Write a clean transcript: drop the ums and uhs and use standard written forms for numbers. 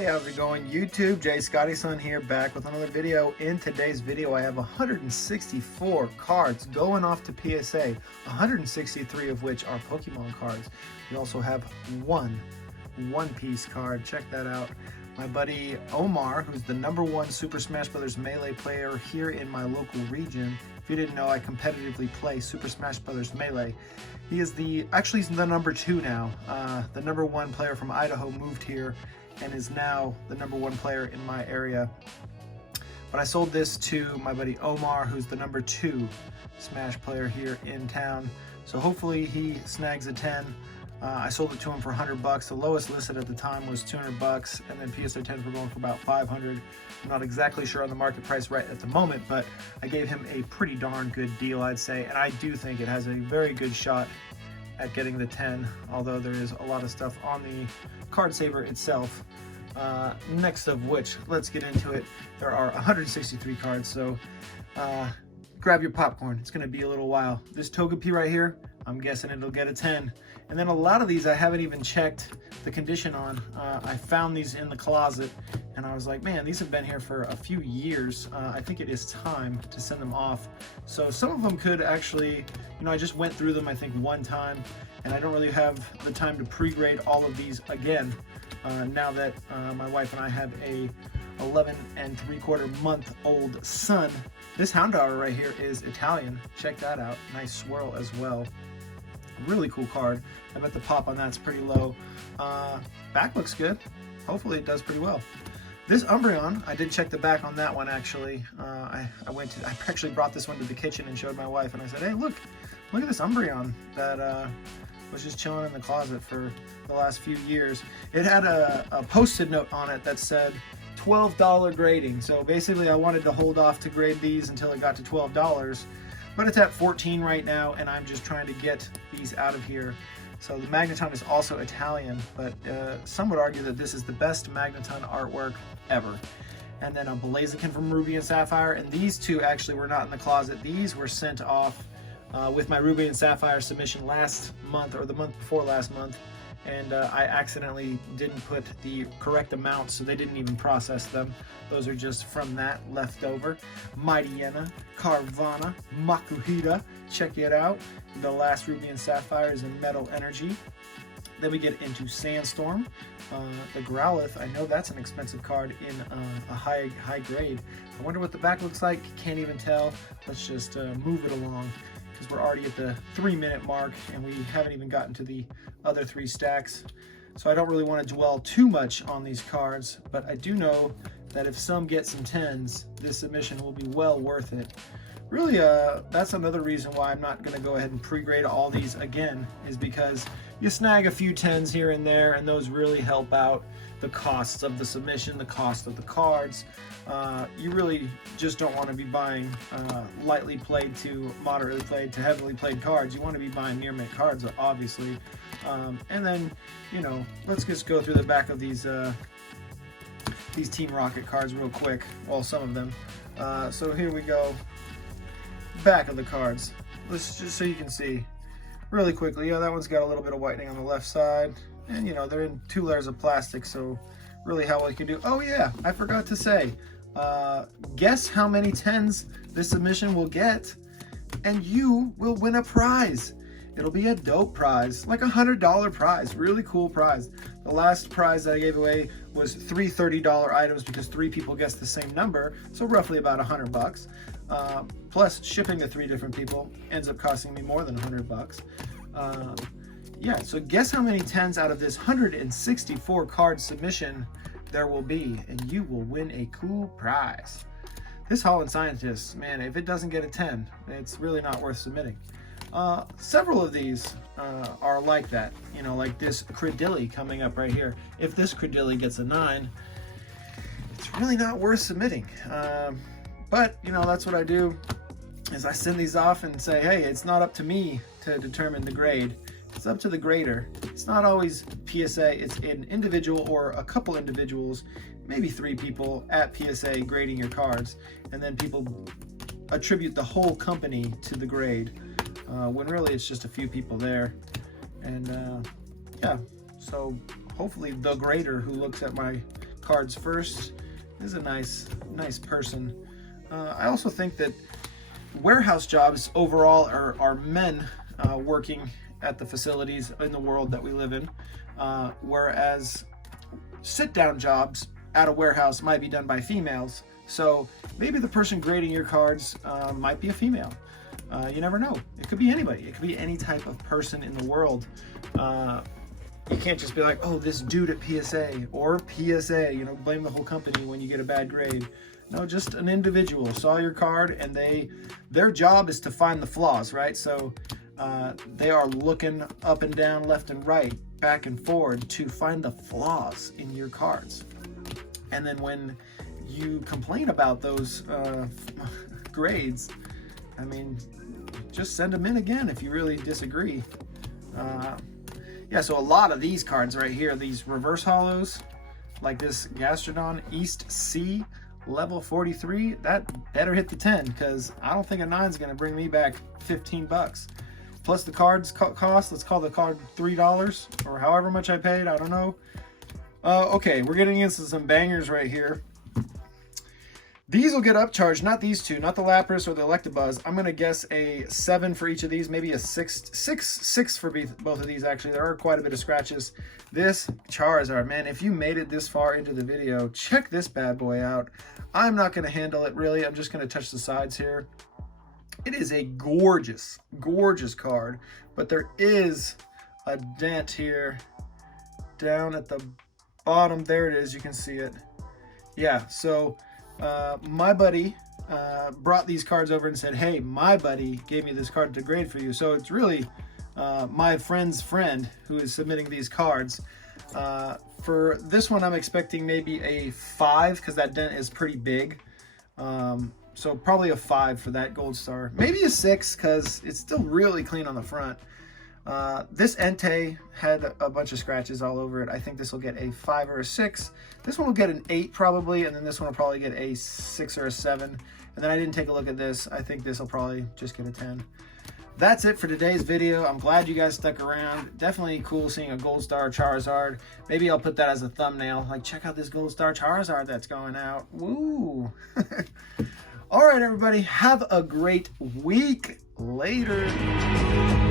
Hey, how's it going YouTube? Jay Scotty Son here, back with another video. In today's video I have 164 cards going off to PSA, 163 of which are Pokemon cards. We also have one Piece card. Check that out. My buddy Omar, who's the #1 Super Smash Bros. Melee player here in my local region. If you didn't know, I competitively play Super Smash Bros. Melee. He is actually he's the #2 now. The #1 player from Idaho moved here and is now the #1 player in my area. But I sold this to my buddy Omar, who's the #2 Smash player here in town. So hopefully he snags a 10. I sold it to him for $100. The lowest listed at the time was $200, and then PSA 10s were going for about $500. I'm not exactly sure on the market price right at the moment, but I gave him a pretty darn good deal, I'd say, and I do think it has a very good shot at getting the 10, although there is a lot of stuff on the card saver itself. Next of which, let's get into it. There are 163 cards, so grab your popcorn. It's going to be a little while. This Togepi right here, I'm guessing it'll get a 10. And then a lot of these I haven't even checked the condition on. I found these in the closet and I was like, man, these have been here for a few years. I think it is time to send them off. So some of them could actually, I just went through them I think one time, and I don't really have the time to pre-grade all of these again. Now that my wife and I have a 11 3/4-month-old son. This Houndour right here is Italian. Check that out. Nice swirl as well. Really cool card. I bet the pop on that's pretty low. Back looks good. Hopefully it does pretty well. This Umbreon, I did check the back on that one actually. I actually brought this one to the kitchen and showed my wife, and I said, hey, look at this Umbreon that was just chilling in the closet for the last few years. It had a post-it note on it that said $12 grading. So basically I wanted to hold off to grade these until it got to $12. But it's at 14 right now, and I'm just trying to get these out of here. So the Magneton is also Italian, but some would argue that this is the best Magneton artwork ever. And then a Blaziken from Ruby and Sapphire, and these two actually were not in the closet. These were sent off with my Ruby and Sapphire submission last month, or the month before last month, and I accidentally didn't put the correct amount, so they didn't even process them. Those are just from that left over. Mightyena, Carvanha, Makuhita, check it out. The last Ruby and Sapphire is in Metal Energy. Then we get into Sandstorm. The Growlithe, I know that's an expensive card in a high grade. I wonder what the back looks like, can't even tell. Let's just move it along, because we're already at the 3-minute mark and we haven't even gotten to the other 3 stacks. So I don't really want to dwell too much on these cards, but I do know that if some get some 10s, this submission will be well worth it. Really, that's another reason why I'm not going to go ahead and pre-grade all these again, is because you snag a few 10s here and there, and those really help out the costs of the submission, the cost of the cards. You really just don't want to be buying lightly played to moderately played to heavily played cards. You want to be buying near mint cards, obviously. And then, let's just go through the back of these Team Rocket cards real quick. Well, some of them. So here we go. Back of the cards. Let's just so you can see really quickly. Yeah, that one's got a little bit of whitening on the left side, and they're in 2 layers of plastic, so really how well you can do. Oh yeah, I forgot to say, guess how many 10s this submission will get, and you will win a prize. It'll be a dope prize, like $100 prize, really cool prize. The last prize that I gave away was 3 $30 items because 3 people guessed the same number, so roughly about $100. Plus shipping to 3 different people ends up costing me more than $100. Yeah, so guess how many 10s out of this 164 card submission there will be, and you will win a cool prize. This Holland Scientist, man, if it doesn't get a 10, it's really not worth submitting. Several of these are like that, like this Credilli coming up right here. If this Credilli gets a 9, it's really not worth submitting. But that's what I do, is I send these off and say, hey, it's not up to me to determine the grade. It's up to the grader. It's not always PSA, it's an individual or a couple individuals, maybe 3 people at PSA grading your cards, and then people attribute the whole company to the grade, when really it's just a few people there. And yeah, so hopefully the grader who looks at my cards first. This is a nice person. I also think that warehouse jobs overall are men working at the facilities in the world that we live in, whereas sit-down jobs at a warehouse might be done by females. So maybe the person grading your cards might be a female. You never know. It could be anybody. It could be any type of person in the world. You can't just be like, oh, this dude at PSA or PSA, you know, blame the whole company when you get a bad grade. No, just an individual saw your card, and their job is to find the flaws, right? So they are looking up and down, left and right, back and forward to find the flaws in your cards. And then when you complain about those grades, I mean, just send them in again if you really disagree. Yeah, so a lot of these cards right here, these reverse hollows, like this Gastrodon East C level 43, that better hit the 10, because I don't think a 9 is going to bring me back 15 bucks. Plus the cards cost, let's call the card $3 or however much I paid, I don't know. Okay, we're getting into some bangers right here. These will get upcharged, not these two, not the Lapras or the Electabuzz. I'm gonna guess a 7 for each of these, maybe a 6 for both of these. Actually, there are quite a bit of scratches. This Charizard, man, if you made it this far into the video, check this bad boy out. I'm not gonna handle it really. I'm just gonna touch the sides here. It is a gorgeous, gorgeous card, but there is a dent here down at the bottom. There it is, you can see it. Yeah, so my buddy brought these cards over and said, hey, my buddy gave me this card to grade for you. So it's really my friend's friend who is submitting these cards. For this one, I'm expecting maybe a 5 because that dent is pretty big. So probably a 5 for that Gold Star. Maybe a 6 because it's still really clean on the front. This Entei had a bunch of scratches all over it. I think this will get a 5 or a 6. This one will get an 8 probably, and then this one will probably get a 6 or a 7. And then I didn't take a look at this. I think this will probably just get a 10. That's it for today's video. I'm glad you guys stuck around. Definitely cool seeing a Gold Star Charizard. Maybe I'll put that as a thumbnail. Like, check out this Gold Star Charizard that's going out. Woo! All right, everybody. Have a great week. Later.